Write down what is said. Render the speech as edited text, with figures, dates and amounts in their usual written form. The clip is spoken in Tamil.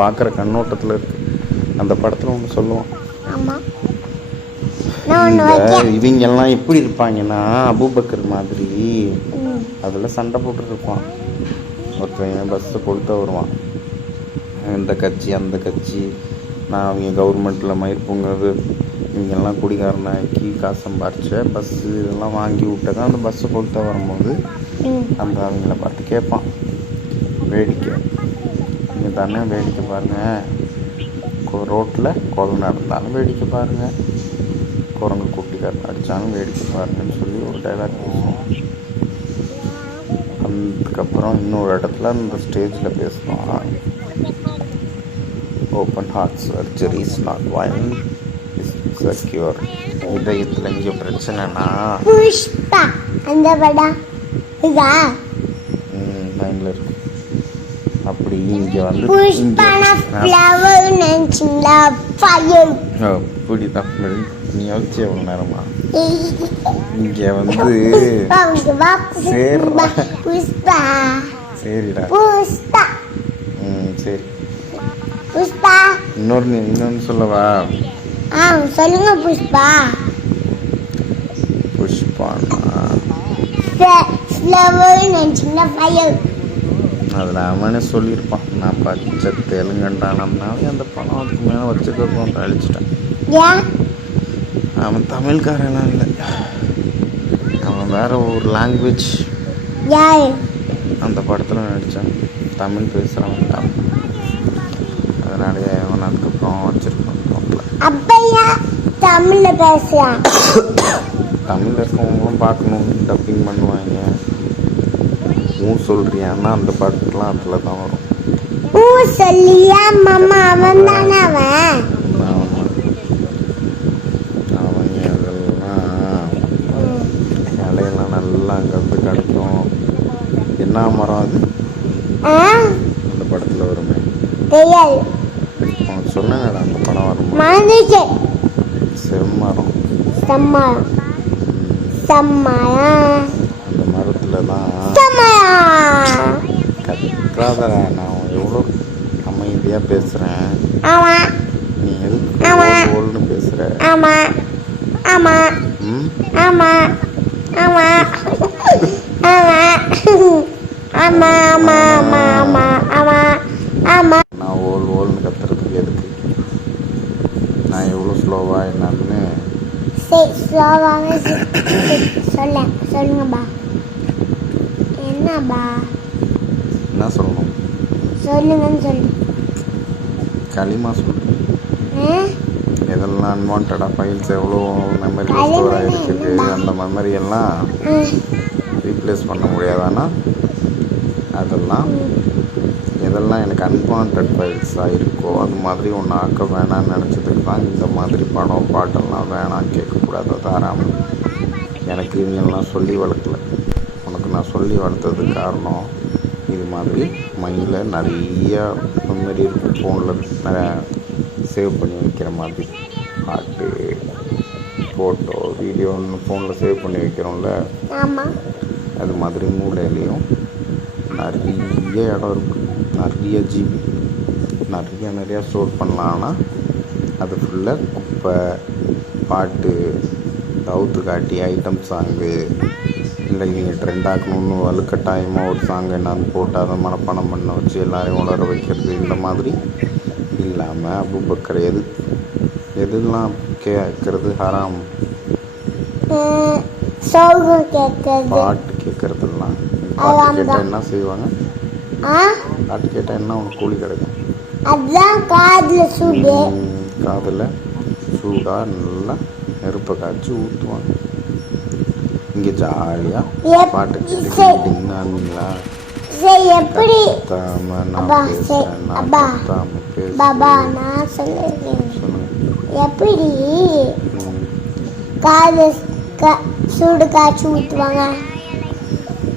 பார்க்குற கண்ணோட்டத்தில் இருக்குது. அந்த படத்தில் ஒன்று சொல்லுவான், இவங்கெல்லாம் எப்படி இருப்பாங்கன்னா அபூபக்கர் மாதிரி அதில் சண்டை போட்டுருப்பான். ஒருத்தன் பஸ்ஸை கொளுத்த வருவான், இந்த கட்சி அந்த கட்சி, நான் அவங்க கவர்மெண்ட்டில் மயிர் பொங்குறது, இவங்கெல்லாம் குடிகாரனாக்கி காசு சம்பாரிச்ச பஸ்ஸு இதெல்லாம் வாங்கி விட்டதான் அந்த பஸ்ஸை கொளுத்த வரும்போது அந்த அவங்கள பார்த்து கேட்பான், வேடிக்கை நீங்கள் தானே வேடிக்கை பாருங்கள், ரோட்டில் கொலை நடந்தாலும் வேடிக்கை பாருங்கள், குரங்கு குட்டிக்காரன் அடித்தாலும் வேடிக்கை பாருங்கன்னு சொல்லி ஒரு டைலாக் பேசுவோம். அதுக்கப்புறம் இன்னொரு இடத்துல அந்த ஸ்டேஜில் பேசுவான், open heart surgery is not violent is secure. இதயத்தில் இங்கே பிரச்சனைனா புஷ்பா அந்த படம் மைண்டில் இருக்கும். அப்படி இங்கே வந்து அப்படிதான் நீ யோசிச்சு எவ்வளோ நேரமா இங்கே வந்து சரிடா சரி புஷ்பா இன்னொன்று சொல்லவா? சொல்லுங்க புஷ்பா. புஷ்பானா அதில் அவனே சொல்லியிருப்பான், நான் பச்சை தெலுங்கண்டானம்னாலே அந்த படம் அதுக்கு மேலே வச்சுக்கிறோம் அழிச்சிட்டான். அவன் தமிழ்காரெல்லாம் இல்லை, அவன் வேற ஒரு லாங்குவேஜ். அந்த படத்தில் நடித்தான், தமிழ் பேசுகிறவன் தான். அதனாலே அவன் அதுக்கப்புறம் வச்சிருப்பான். தமிழில் பேசுகிறான், தமிழில் இருக்கவங்களும் பார்க்கணும், டப்பிங் பண்ணுவாங்க. சொல்றியான்னா அந்த பாட்டுலாம் அதில் தான் வரும். சொல்லியா மாமா, அவன் தானே அவங்க அதெல்லாம் இலையெல்லாம் நல்லா அங்கே கிடைக்கும். என்ன மரம் அது அந்த படத்தில் வருமே தெரியாது, உனக்கு சொன்னேன்டா அந்த படம் வரும். செம்மரம் அந்த மரத்தில் தான் கற்றாதடா. நான் எவ்வளோ அமைதியாக பேசுகிறேன், நீ எதுக்கு ஓல்னு பேசுகிற? நான் ஓல்னு கத்துறதுக்கு எதுக்கு? நான் எவ்வளோ ஸ்லோவா என்னன்னு சொல்லுங்கப்பா. என்னப்பா என்ன சொல்லணும்? சொல்லுங்கன்னு சொல்லு. களிமா சொல்லு. எதெல்லாம் அன்வான்டாக ஃபைல்ஸ் எவ்வளோ மெமரி ஸ்டோர் ஆகிருக்குது, அந்த மெமரி எல்லாம் ரீப்ளேஸ் பண்ண முடியாதானா? அதெல்லாம் எதெல்லாம் எனக்கு அன்வான்ட் ஃபைல்ஸாக இருக்கோ அது மாதிரி ஒன்று ஆக்க வேணான்னு நினச்சதுக்கு தான் இந்த மாதிரி படம் பாட்டெல்லாம் வேணாம், கேட்கக்கூடாது. தாராமல் எனக்கு இவங்கெல்லாம் சொல்லி வளர்க்கல, உனக்கு நான் சொல்லி வளர்த்ததுக்கு காரணம் இது மாதிரி மைண்டில் நிறைய மெமரி இருக்கும், ஃபோனில் நிறைய சேவ் பண்ணி வைக்கிற மாதிரி பாட்டு, ஃபோட்டோ, வீடியோன்னு ஃபோனில் சேவ் பண்ணி வைக்கிறோம்ல, அது மாதிரி மூளையிலையும் நிறைய இடம் இருக்குது, நிறைய ஜிபி, நிறையா ஸ்டோர் பண்ணலாம். ஆனால் அது ஃபுல்லாக குப்பை, பாட்டு, தவுத்து காட்டி ஐட்டம் சாங்கு, இல்லை இவங்க ட்ரெண்ட் ஆக்கணும்னு வலுக்கட்டாயமாக ஒரு சாங் என்னான்னு போட்டு அதை மனப்பாடம் பண்ண வச்சு எல்லோரையும் உணர வைக்கிறது. இந்த மாதிரி இல்லாமல் அபூபக்கர் எதெல்லாம் கேட்கறது ஹராம், பாட்டு கேட்கறதுலாம். பாட்டு கேட்டால் என்ன செய்வாங்க? பாட்டு கேட்டால் என்ன உனக்கு கூலி கிடைக்கும்? காதில் சூடாக நல்லா நெருப்பை காய்ச்சி ஊற்றுவாங்க. இங்கே ஜாலியாக பாட்டு கேட்டுங்களா? எப்படி எப்படி காது சூடு காய்ச்சி ஊற்றுவாங்க?